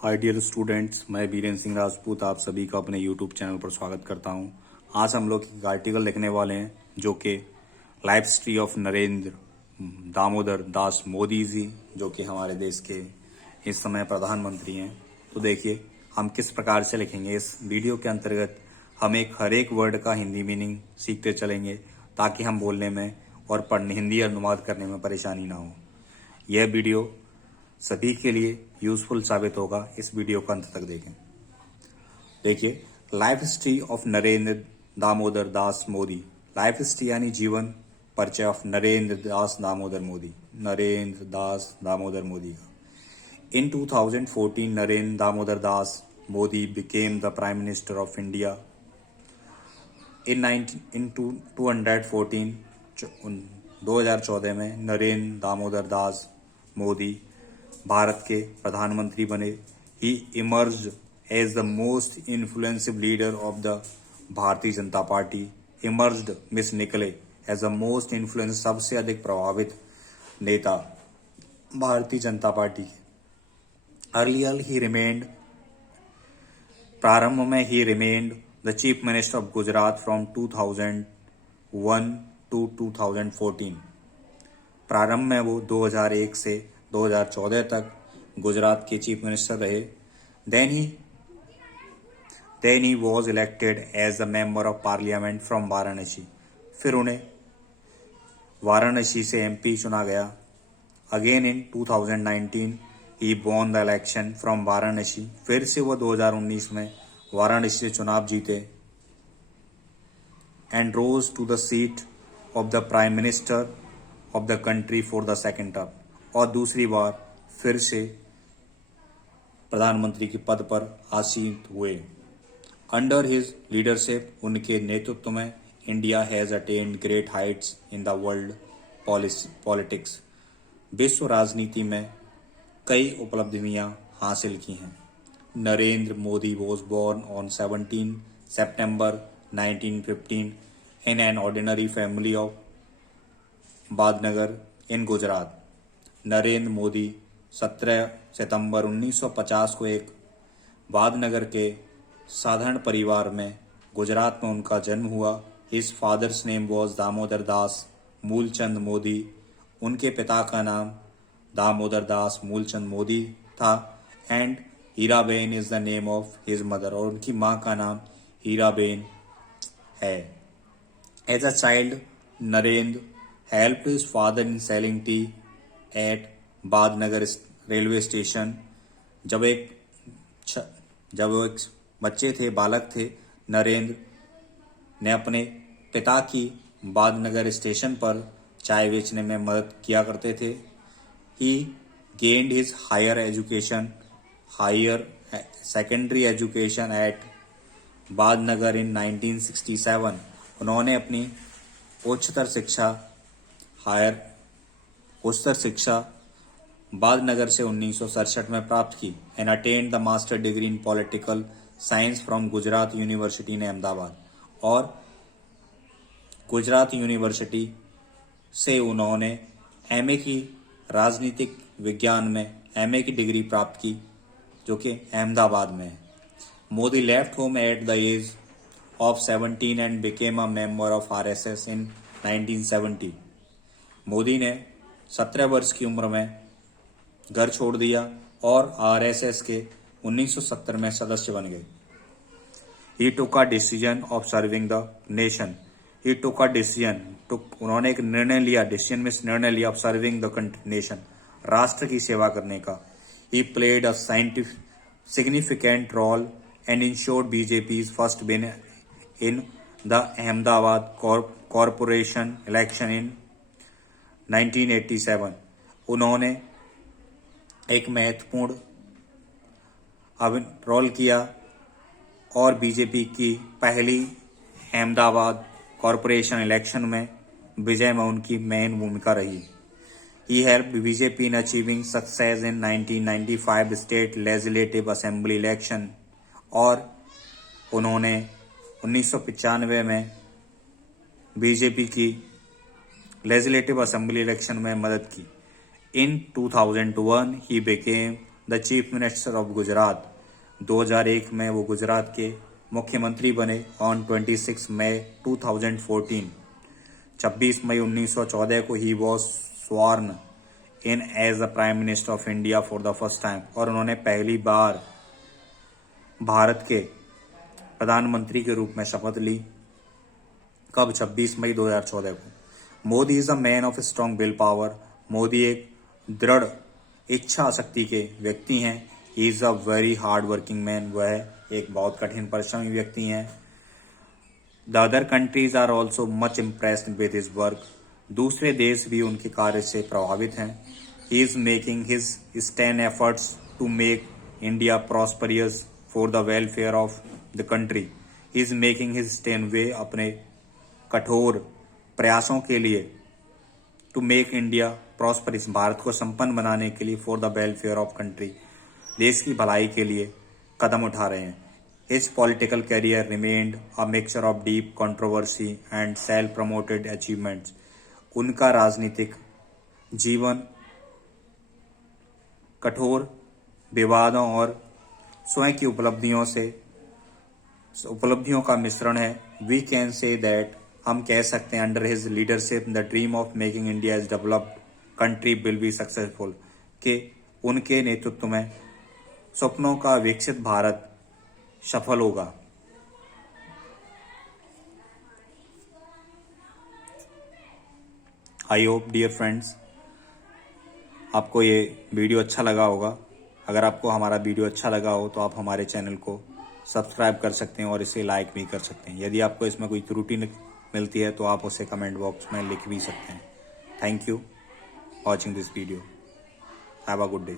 Hi dear students, मैं बीरेन्द्र सिंह राजपूत आप सभी का अपने यूट्यूब चैनल पर स्वागत करता हूं। आज हम लोग एक आर्टिकल लिखने वाले हैं जो कि life history of Narendra Damodar Das Modi ji, जो कि हमारे देश के इस समय प्रधानमंत्री हैं। तो देखिए हम किस प्रकार से लिखेंगे। इस वीडियो के अंतर्गत हम हर एक वर्ड का हिंदी मीनिंग सीखते चलेंगे ताकि हम बोलने में और पढ़ने हिंदी अनुवाद करने में परेशानी ना हो। यह वीडियो सभी के लिए यूजफुल साबित होगा। इस वीडियो को अंत तक देखें। देखिए, life history of Narendra Damodar Das Modi. Life history यानी जीवन परिचय ऑफ नरेंद्र दास दामोदर मोदी, नरेंद्र दास दामोदर मोदी का। In 2014 Narendra Damodar Das Modi became the prime minister of India. In 214 2014 में नरेंद्र दामोदर दास मोदी भारत के प्रधानमंत्री बने। He emerged as the most influential leader of the Bharatiya Janata Party. Emerged means निकले एज द मोस्ट इन्फ्लुएंस, सबसे अधिक प्रभावित नेता भारतीय जनता पार्टी के। अर्लियर ही रिमेन्ड, प्रारंभ में ही remained the chief minister of Gujarat from 2001 to 2014। प्रारंभ में वो 2001 से 2014 तक गुजरात के चीफ मिनिस्टर रहे। Then he was elected as the member of parliament from Varanasi. फिर उन्हें वाराणसी से एमपी चुना गया। Again in 2019 he won the election from Varanasi. फिर से वो 2019 में वाराणसी से चुनाव जीते। And rose to the seat of the prime minister of the country for the second term. और दूसरी बार फिर से प्रधानमंत्री के पद पर आसीन हुए। अंडर हिज लीडरशिप, उनके नेतृत्व में, India has attained great heights in the world politics. विश्व राजनीति में कई उपलब्धियां हासिल की हैं। Narendra Modi was born on 17 September 1915 in an ordinary family of Vadnagar in Gujarat. Narendra Modi 17 सितंबर 1950 को एक बादनगर के साधारण परिवार में गुजरात में उनका जन्म हुआ। His father's name was Damodar Das Mulchand Modi. उनके पिता का नाम दामोदर दास मूलचंद मोदी था। And Heeraben is the name of his mother, और उनकी माँ का नाम हीराबेन है। As a child Narendra helped his father in selling tea at Vadnagar railway station. जब वो एक बच्चे थे, बालक थे, नरेंद्र ने अपने पिता की बादनगर स्टेशन पर चाय बेचने में मदद किया करते थे। He gained his higher secondary education at Vadnagar in 1967। उन्होंने अपनी उच्चतर शिक्षा बादनगर से 1967 में प्राप्त की। And attend the master degree in political science from Gujarat university in Ahmedabad. और गुजरात यूनिवर्सिटी से उन्होंने एमए की राजनीतिक विज्ञान में एमए की डिग्री प्राप्त की, जो कि अहमदाबाद में है। Modi left home at the age of 17 and became a member of RSS in 1970। Modi ने 17 वर्ष की उम्र में घर छोड़ दिया और आरएसएस के 1970 में सदस्य बन गए। He took a decision of serving the nation. He took a decision, उन्होंने एक निर्णय लिया, डिसीजन में निर्णय लिया, ऑफ सर्विंग द नेशन, राष्ट्र की सेवा करने का। He played a significant role and ensured BJP's first win in the Ahmedabad corporation election in 1987। उन्होंने एक महत्वपूर्ण रोल किया और बीजेपी की पहली अहमदाबाद कॉरपोरेशन इलेक्शन में विजय में उनकी मेन भूमिका रही। He helped BJP in achieving success in 1995 state legislative assembly election. और उन्होंने 1995 में बीजेपी की लेजिस्लेटिव असेंबली इलेक्शन में मदद की। इन 2001 he became the chief minister of Gujarat. 2001 में वो गुजरात के मुख्यमंत्री बने ऑन 26 मई 2014। 26 मई 1914 को he was sworn in as the prime minister of India for the first time, और उन्होंने पहली बार भारत के प्रधानमंत्री के रूप में शपथ ली। कब? 26 मई 2014 को। Modi is a man of strong will power. Modi एक दृढ़ इच्छा शक्ति के व्यक्ति हैं। He is a very hard working man. वह एक बहुत कठिन परिश्रमी व्यक्ति हैं। The other countries are also much impressed with his work. दूसरे देश भी उनके कार्य से प्रभावित हैं। He is making his stand efforts to make India prosperous for the welfare of the country. He is making his stand वे अपने कठोर प्रयासों के लिए to make India prosperous, Bharat को संपन्न बनाने के लिए, for the welfare of country, देश की भलाई के लिए कदम उठा रहे हैं। His political career remained a mixture of deep controversy and self promoted achievements. उनका राजनीतिक जीवन कठोर विवादों और स्वयं की उपलब्धियों का मिश्रण है। वी कैन से दैट, हम कह सकते हैं, under his leadership the dream of making India as developed country will be successful, कि उनके नेतृत्व में सपनों का विकसित भारत सफल होगा। आई होप डियर फ्रेंड्स आपको ये वीडियो अच्छा लगा होगा। अगर आपको हमारा वीडियो अच्छा लगा हो तो आप हमारे चैनल को सब्सक्राइब कर सकते हैं और इसे लाइक भी कर सकते हैं। यदि आपको इसमें कोई त्रुटि मिलती है तो आप उसे कमेंट बॉक्स में लिख भी सकते हैं। Thank you watching this video. Have a good day.